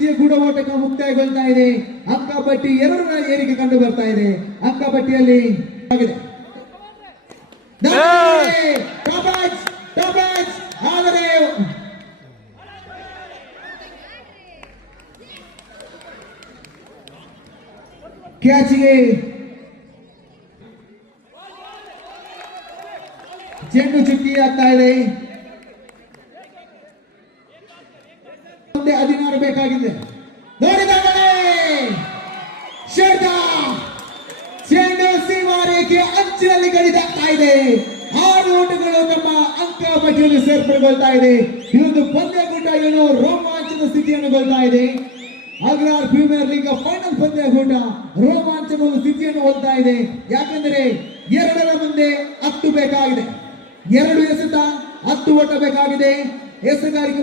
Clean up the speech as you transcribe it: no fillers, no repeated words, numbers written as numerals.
ದ್ವಿತೀಯ ಗೂಢ ಓಟಕ ಮುಕ್ತಾಯಗೊಳ್ತಾ ಇದೆ. ಅಂಕಪಟ್ಟಿ 2ರ ಏರಿಕೆ ಕಂಡು ಬರ್ತಾ ಇದೆ. ಅಂಕಪಟ್ಟಿಯಲ್ಲಿ ಆಗಿದೆ ಆದರೆ ಕ್ಯಾಚಿಗೆ ಚೆಂಡು ಚುಕ್ಕಿ ಆಗ್ತಾ ಇದೆ. 16 ಬೇಕಾಗಿದೆ. ನೋಡಿದಾಗಲೇ ಚೆಂಡು ಸೀಮಾರೇಖೆ ಅಂಚಿನಲ್ಲಿ ಗಡಿದಾಗ್ತಾ ಇದೆ. 6 ಓಟಗಳು ತಮ್ಮ ಅಂಕ ಪಟ್ಟಿಯಲ್ಲಿ ಸೇರ್ಪಡೆಗೊಳ್ತಾ ಇದೆ. ಇದೊಂದು ಪಂದ್ಯಕೂಟ ಏನು ರೋಮಾಂಚನ ಸ್ಥಿತಿಯನ್ನು ಕೊಳ್ತಾ ಇದೆ. ಅಗ್ರಾರ್ ಪ್ರೀಮಿಯರ್ ಲೀಗ್ ಫೈನಲ್ ಪಂದ್ಯಕೂಟ ರೋಮಾಂಚನ ಸ್ಥಿತಿಯನ್ನು ಹೋಗ್ತಾ ಇದೆ. ಯಾಕೆಂದರೆ 2ರ ಮುಂದೆ 10 ಬೇಕಾಗಿದೆ. 2 ಎಸೆತ 10 ಓಟ ಬೇಕಾಗಿದೆ. ಎಸೆಗಾರಿಕೆ